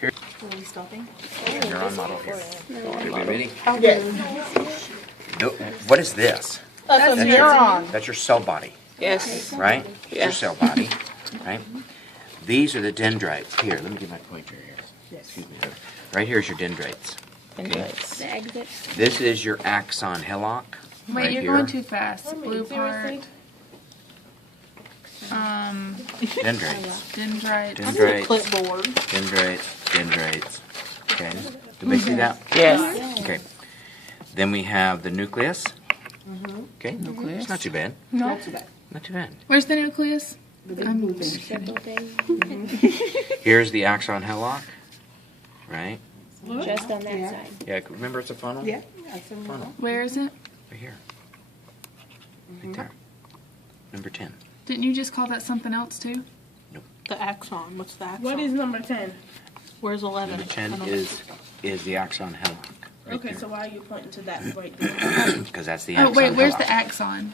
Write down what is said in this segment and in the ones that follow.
Here, Are we stopping? neuron model here. Everybody ready? Yes. No, what is this? That's a neuron. That's your cell body, Yes. right? It's your Yes. cell body, right? These are the dendrites. Here, let me get my pointer here. Excuse me. Right here is your dendrites. Dendrites. The exits. This is your axon hillock. Wait, right you're here. going too fast. Blue part. Dendrites. Dendrites. Dendrites. Clipboard. Dendrites. Okay. Do we see that? Yes. Okay. Then we have the nucleus. Okay. Nucleus. It's not too bad. No. Not too bad. Where's the nucleus? Simple thing. Here's the axon hillock. Right? Just on that side. Yeah. Remember, it's a funnel. Yeah. That's a Funnel. Where is it? Right here. Right there. Number 10. Didn't you just call that something else too? The axon. What's the axon? What is number 10? Where's 11? Number 10 is the axon hillock. Okay, so why are you pointing to that right there? Because that's the Oh, axon wait, where's hillock. the axon?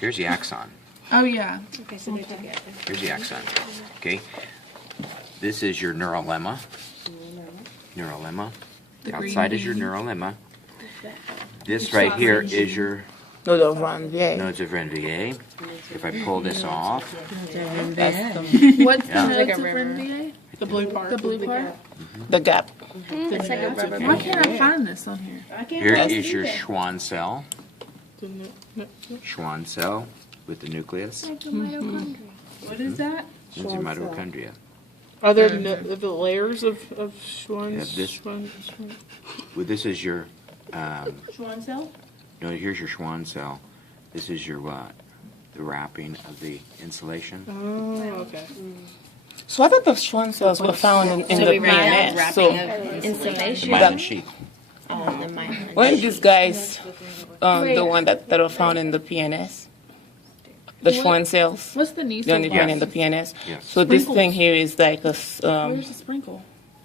Here's the axon. Oh, yeah. Okay, so they're together. Here's the axon. Okay. This is your neurolemma. Neurolemma. The green Outside is your bean. neurolemma. This right here is your Neuron. Yeah. nodes of Renvier. If I pull this off, That's the, What's the Yeah. nodes Like a of river. Renvier? the blue part. The blue part? The gap. It's like a rubber Why band. can't I find this on here? I can't here really is see your that. Schwann cell. Schwann cell with the nucleus. Like a mitochondria. What is that? It's your mitochondria. Are there the layers of Schwann's? Yeah, this- Schwann? Well, this is your, Schwann cell? no, here's your Schwann cell. This is your what? The wrapping of the insulation. Oh, okay. So I thought the Schwann cells were found in So the we ran out PNS. wrapping So of The insulation. myelin sheath. The myelin. weren't these guys the one that were found in the PNS? The Schwann cells? What's the The only Niesel? one in the PNS? Yes. So this thing here is like a, Where's the sprinkle?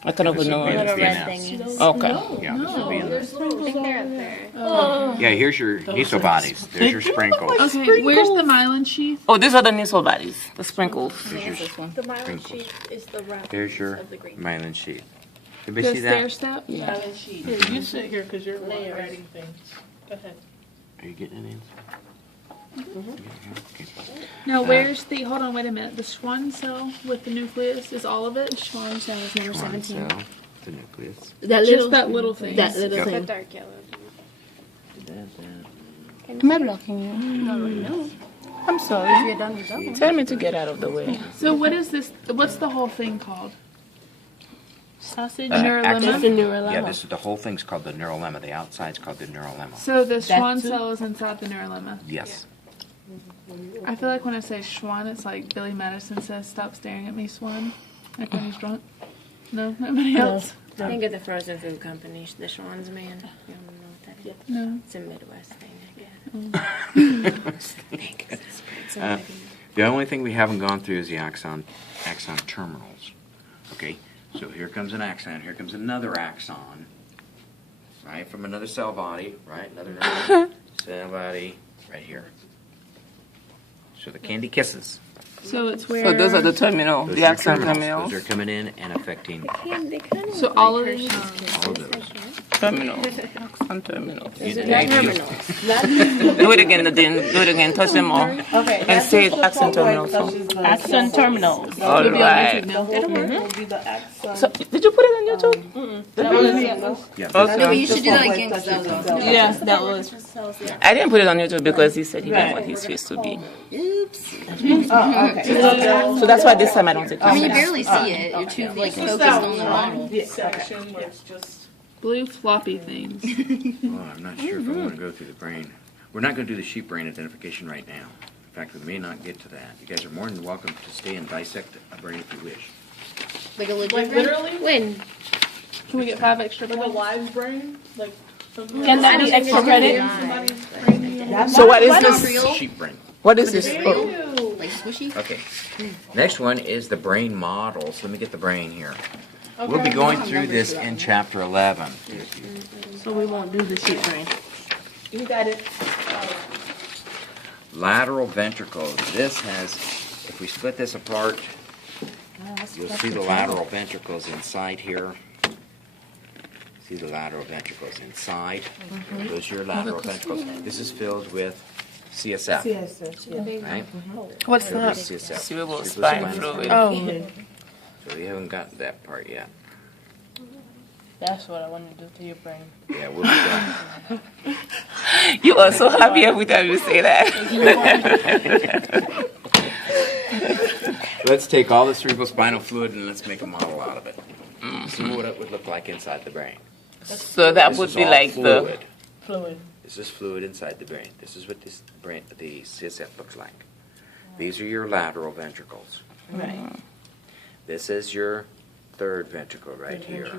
I kind of This would be know. the Little red PNS. thingies. Okay. Yeah, this would be in there. I think they're up there. Yeah, here's your nasal bodies. There's your sprinkles. Okay, where's the myelin sheath? Oh, these are the nasal bodies, the sprinkles. Here's your The myelin sprinkles. sheath is the wrap. There's your of the green. myelin sheath. The Everybody see stair that? step? Yeah. Here, you sit here because you're writing things. Go ahead. Are you getting it in? No, where's the, hold on, wait a minute. The Schwann cell with the nucleus is all of it? Schwann cell is number Schwann 17. cell, the nucleus. That Just that little thing. That little Yep. thing. dark yellow. Am I blocking you? No. I'm sorry. You're done with that. Tell me to get out of the way. So what is this, what's the whole thing called? Sausage. Neurolemma? That's the neurolemma. Yeah, this is the whole thing's called the neurolemma. The outside's called the neurolemma. So the Schwann too? cell is inside the neurolemma. Yes. I feel like when I say Schwann, it's like Billy Madison says, "Stop staring at me, Swan." Like when he's drunk. No, nobody else. Think of the frozen food company, the Schwann's man. You don't know what that is. No. It's a Midwest thing, I guess. The only thing we haven't gone through is the axon terminals. Okay, so here comes an axon. Here comes another axon. Right, from another cell body. Right, another cell body. Right here. So the candy kisses. So it's where. So those are the terminal, Those the are your axon terminals. terminals. Those are coming in and affecting They kind of So all of these. all of those. Terminals. Axon terminals. You- Not you- terminals. Do it again, Nadine. Do it again. Touch them all. Okay. And say axon terminals. Accent terminals. All right. Will be the axon. So, did you put it on YouTube? Yeah, No, but Okay. you should do that again because that was awesome. Yeah, that was. I didn't put it on YouTube because he said he didn't want his face to be. Oops. Oh, okay. So that's why this time I don't take I mean, you it. barely see it. You're too like focused on the model. Section where it's just. Blue floppy things. well, I'm not sure if I want to go through the brain. We're not going to do the sheep brain identification right now. In fact, we may not get to that. You guys are more than welcome to stay and dissect a brain if you wish. Like a legit Like brain? literally? When? Can we get 5 extra? Like a live brain? Like. Can that be extra credit? So what is Not this? real? Sheep brain. What is this? Oh, Like squishy? Okay. Next one is the brain models. Let me get the brain here. We'll be going through this in chapter 11. So we won't do the sheep brain. You got it. Lateral ventricle. This has, if we split this apart, You'll see the lateral ventricles inside here. See the lateral ventricles inside. Those are your lateral ventricles. This is filled with CSF. Right? What's Filled that? with CSF. Cerebral spinal fluid. Oh, So you haven't gotten that part yet. That's what I want to do to your brain. Yeah, we'll be done. You are so happy every time you say that. Let's take all the cerebrospinal fluid and let's make a model out of it. See what it would look like inside the brain. So that This would is be all like fluid. Fluid. This is fluid inside the brain. This is what the CSF looks like. These are your lateral ventricles. Right. This is your third ventricle right here.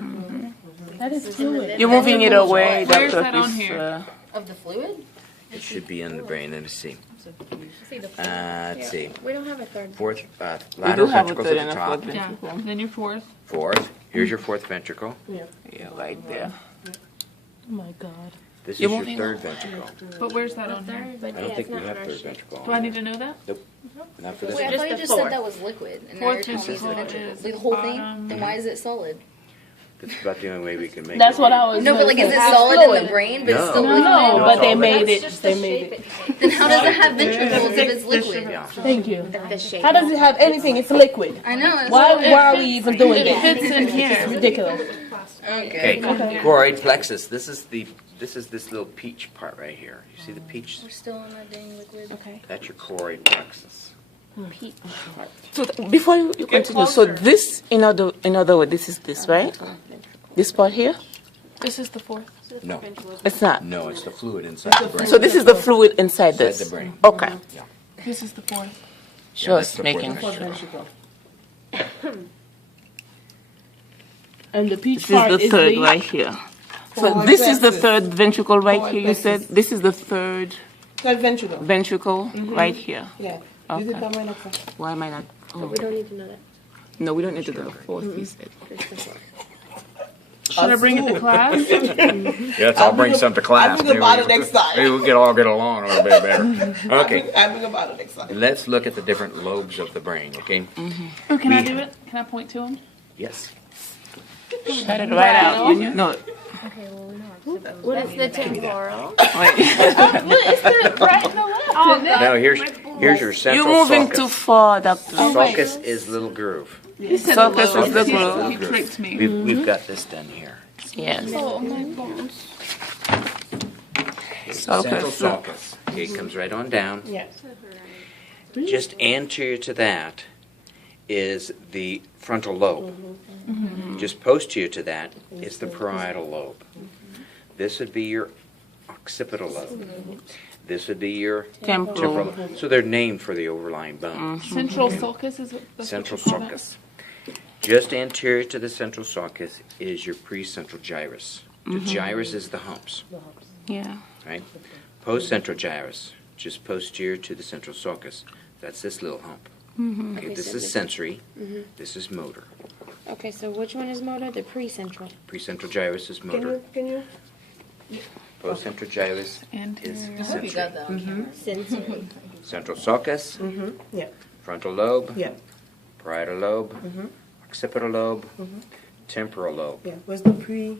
That is fluid. you're moving it away. Where's Dr. that on Chris, here? Of the fluid? It should be in the brain. Let me see. See the fluid. Let's see. We don't have a third. Fourth, We do lateral have a ventricles third at and the a top. fourth yeah. ventricle. Then your fourth. Fourth. Here's your fourth ventricle. Yeah, right there. Oh my God. This You're is your moving third ventricle. But where's that on here? But I don't yeah, think it's we not have on our third sheet. ventricle. Do I need to know that? Not for this Wait, I one. thought you the just said fourth. that was liquid, and now you're Fourth telling me it's ventricle ventricle. is The whole thing? bottom. Then why is it solid? That's about the only way we can make That's it. what I was. No, but like, is it It's solid in fluid. the brain, but it's No. still No, liquid? No, No, but it's they all made liquid. it. They made it. Then how does it have ventricles if it's liquid? Yeah. Thank you. The shape. How does it have anything? It's liquid. I know. It's Why are we even doing It that? fits in It's here. ridiculous. Okay. Okay. Choroid plexus. This is this little peach part right here. You see the peach? We're still on that dang liquid. Okay. That's your choroid plexus. So before you continue, so this, in other words, this is this, right? This part here? This is the fourth. No, It's not. no, it's the fluid inside the brain. So this is the fluid inside Inside this. the brain. Okay. This is the fourth. Just that's the fourth making ventricle. sure. And the peach This is part the is third the right here. So this is the third ventricle right here, you said? This is the third Third ventricle. ventricle right here. Yeah. Okay. This is the one of Why am I not? Oh. We don't need to know that. No, we don't need to do the fourth, you said. It's the fourth. Should I bring it to class? Yes, I'll bring some to class. I'll bring about it next time. Maybe we'll all get along a little bit better. Okay, I think about it next time. let's look at the different lobes of the brain, okay? Oh, can I do it? Can I point to him? Yes. Shut it right out. No, Okay, well, we know. That's the temporal. wait. It's the right and the left. Oh, Now, here's your central You're moving too sulcus. far, Doctor. Sulcus is little groove. He said Sulcus the is the lower. groove. He tricked me. We've got this done here. Yes. Oh my gosh. Central Sulcus. sulcus. Okay, it comes right on down. Yes. Just anterior to that is the frontal lobe. Just posterior to that is the parietal lobe. This would be your occipital lobe. This would be your Temporal. temporal lobe. So they're named for the overlying bone. Central sulcus is what that's Central what you call that? sulcus. Just anterior to the central sulcus is your precentral gyrus. The gyrus is the humps, Yeah. right? Postcentral gyrus, just posterior to the central sulcus. That's this little hump. Okay, this is sensory. This is motor. Okay, so which one is motor? The precentral. Precentral gyrus is motor. Can you? Postcentral gyrus And is here. I hope you got sensory. that on camera. Sensory. Central sulcus, Yeah. frontal lobe, Yeah. parietal lobe, occipital lobe, temporal lobe. Yeah. Where's the pre?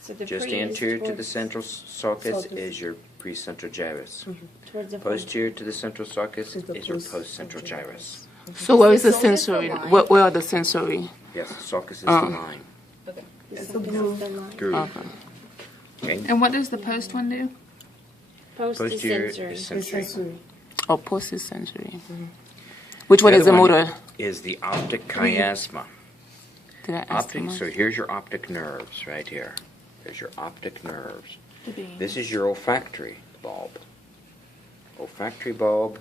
So the Just pre is anterior to the towards- central sulcus Sulcus. is your precentral gyrus. towards the front. Posterior to the central sulcus Is the is your postcentral postcentral gyrus. So where is the Sulcus or sensory? line? Where are the sensory? Yes, the sulcus is the line. It's the This blue. is the line. Groove. Okay. Okay. And what does the post one do? Post is Posterior sensory. is It's sensory. sensory. Or post is sensory. Which one is the other one motor? Is the optic chiasma. Did I ask Optic. too much? So here's your optic nerves right here. There's your optic nerves. The beam. This is your olfactory bulb. Olfactory bulb.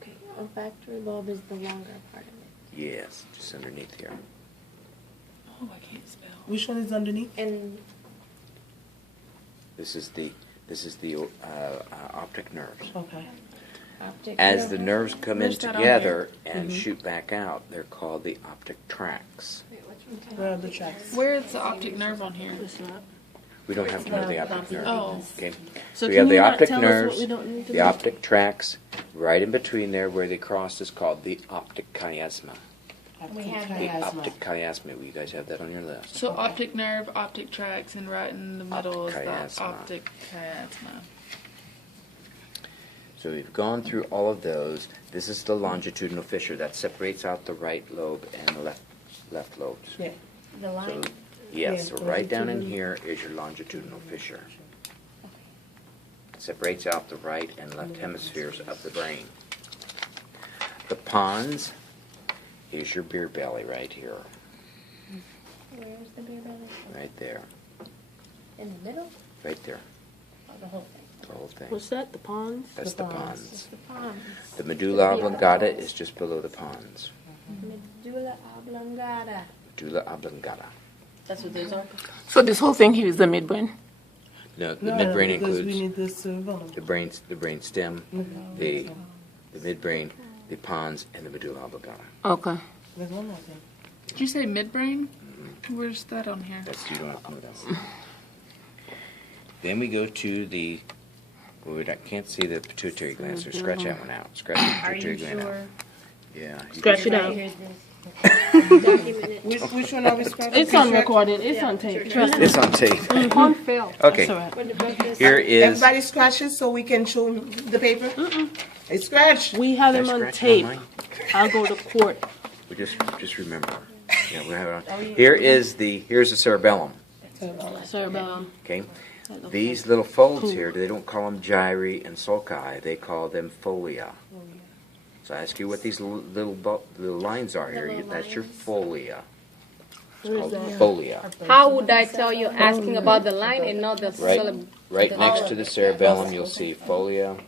Okay, olfactory bulb is the longer part of it. Yes, just underneath here. Oh, I can't spell. Which one is underneath? And This is the optic nerves. Okay. optic. As the nerves come in Where's that on together and shoot back out, they're called the optic tracts. Where are the tracks? Where is the optic nerve on here? We don't have to know the optic nerve. Oh. Okay. So we can have you the not optic tell us what nerves, we don't need to the know? optic tracts, right in between there where they cross is called the optic chiasma. We have The that. optic chiasma. You guys have that on your list. So optic nerve, optic tracts, and right in the middle is Optic the chiasma. optic chiasma. So we've gone through all of those. This is the longitudinal fissure that separates out the right lobe and the left lobes. Yeah. The So, line. yes, Yeah, so right down in longitudinal. here is your longitudinal fissure. It separates out the right and left hemispheres of the brain. The pons is your beer belly right here, Where's the beer belly? right there, In the middle? right there, Or the whole thing? the whole thing. What's that? The pawns? That's the pons. Just the palms. The medulla oblongata is just below the pons. Medulla oblongata. Medulla oblongata. That's what these are. So this whole thing here is the midbrain. No, the No, midbrain because we includes need this cerebellum. the brain stem, the midbrain, the pons, and the medulla oblongata. Okay. There's one more thing. Did you say midbrain? Where's that on here? That's you don't have to know that. Then we go to the. Well, I can't see the pituitary gland, so scratch that one out. Scratch the pituitary gland out. Yeah. you Scratch can- it out. Here's this. Which one are we scratching? It's on recording. It's on tape. Trust me. It's on tape. On film. Okay. That's all right. When the book is. Here is. Everybody scratches so we can show the paper? It's scratched. We have Did I them on scratch it tape. mine? I'll go to court. We just remember. Yeah, we have it on. Here's the cerebellum. Cerebellum. Okay. These little folds here, they don't call them gyri and sulci. They call them folia. So I ask you what these little lines are here. little That's your lines? folia. It's Where's called that? folia. How would I tell you asking about the line and not the Right, syllable? right next to the cerebellum, you'll see folia.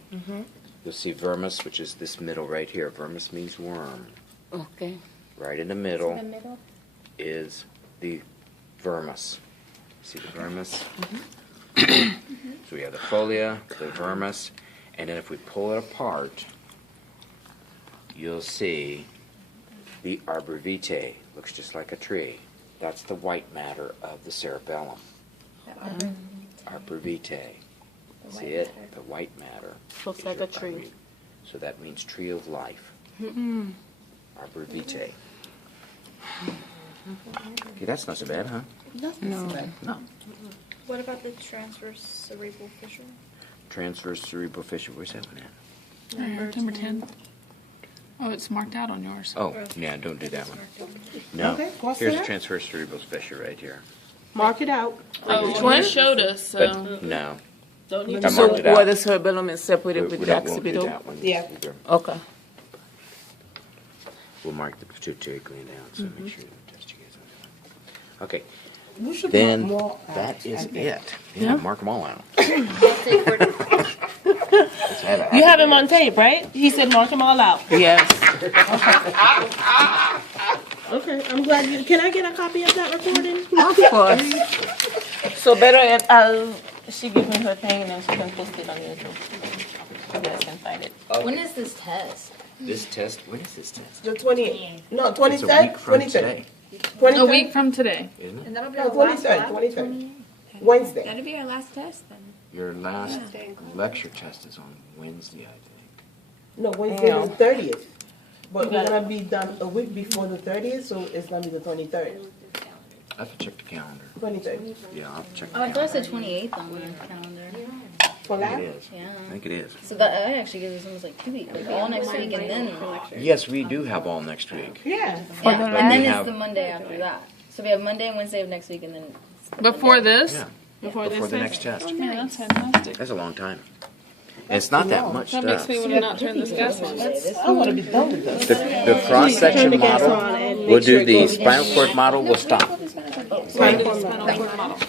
You'll see vermis, which is this middle right here. Vermis means worm. Okay. Right in the The middle middle? is the vermis. See the vermis? So we have the folia, the vermis, and then if we pull it apart, you'll see the arbor vitae. Looks just like a tree. That's the white matter of the cerebellum. Arbor vitae. See it? The white matter. Looks is like your a tree. arbor- So that means tree of life. Arbor vitae. Okay, that's not so bad, huh? What about the transverse cerebral fissure? Transverse cerebral fissure. Where's that one at? Right here, number 10. Oh, it's marked out on yours. Oh, yeah, don't do that one. No. Okay, what's Here's that? transverse cerebral fissure right here. Mark it out. Oh, well, you showed us, so. But no. Don't need I to. So marked it out. where the cerebellum is separated with the won't do occipital? that one. Yeah. either. Okay. We'll mark the pituitary gland out, so make sure to test you guys on that. Okay, We should then mark more out, that is I think. it. Yeah, mark them all out. That's it for Let's have it. You have him on tape, right? He said mark them all out. Yes. Okay, I'm glad you. Can I get a copy of that recording? Of course. So better yet, she give me her thing and then she can post it on YouTube. So you guys can find it. when is this test? This test, when is this test? The 28th. No, It's 23rd? a week from 23rd. today, 23rd? A week from today. isn't it? And that'll be No, our last 23rd. lab? 23rd. Wednesday. That'd be our last test then. Your last lecture test is on Wednesday, I think. No, Wednesday No. is the 30th. But we're gonna be done a week before the 30th, so it's gonna be the 23rd. I have to check the calendar. 23rd. Yeah, I'll have to check the Oh, I calendar. thought it said 28th on the calendar. For I lab? think it is. Yeah. I think it is. So that actually gives us almost like 2 weeks, like all next week and then. Yes, we do have all next week. Yeah. Yeah, But and we then have- it's the Monday after that. So we have Monday and Wednesday of next week and then. Before this? Yeah, Before before this the test? next test. Yeah, that's fantastic. That's a long time. And it's not that much That makes stuff. me want to not turn this gas on. I wanna be done with this. The cross-section model, we'll do the spinal cord model, we'll stop.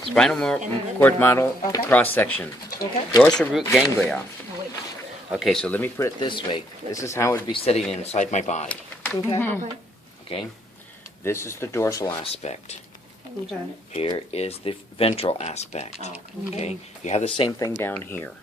Spinal cord model, cross-section. Dorsal root ganglia. Okay, so let me put it this way. This is how it would be sitting inside my body. Okay. Okay? This is the dorsal aspect. Okay. Here is the ventral aspect. Okay? You have the same thing down here.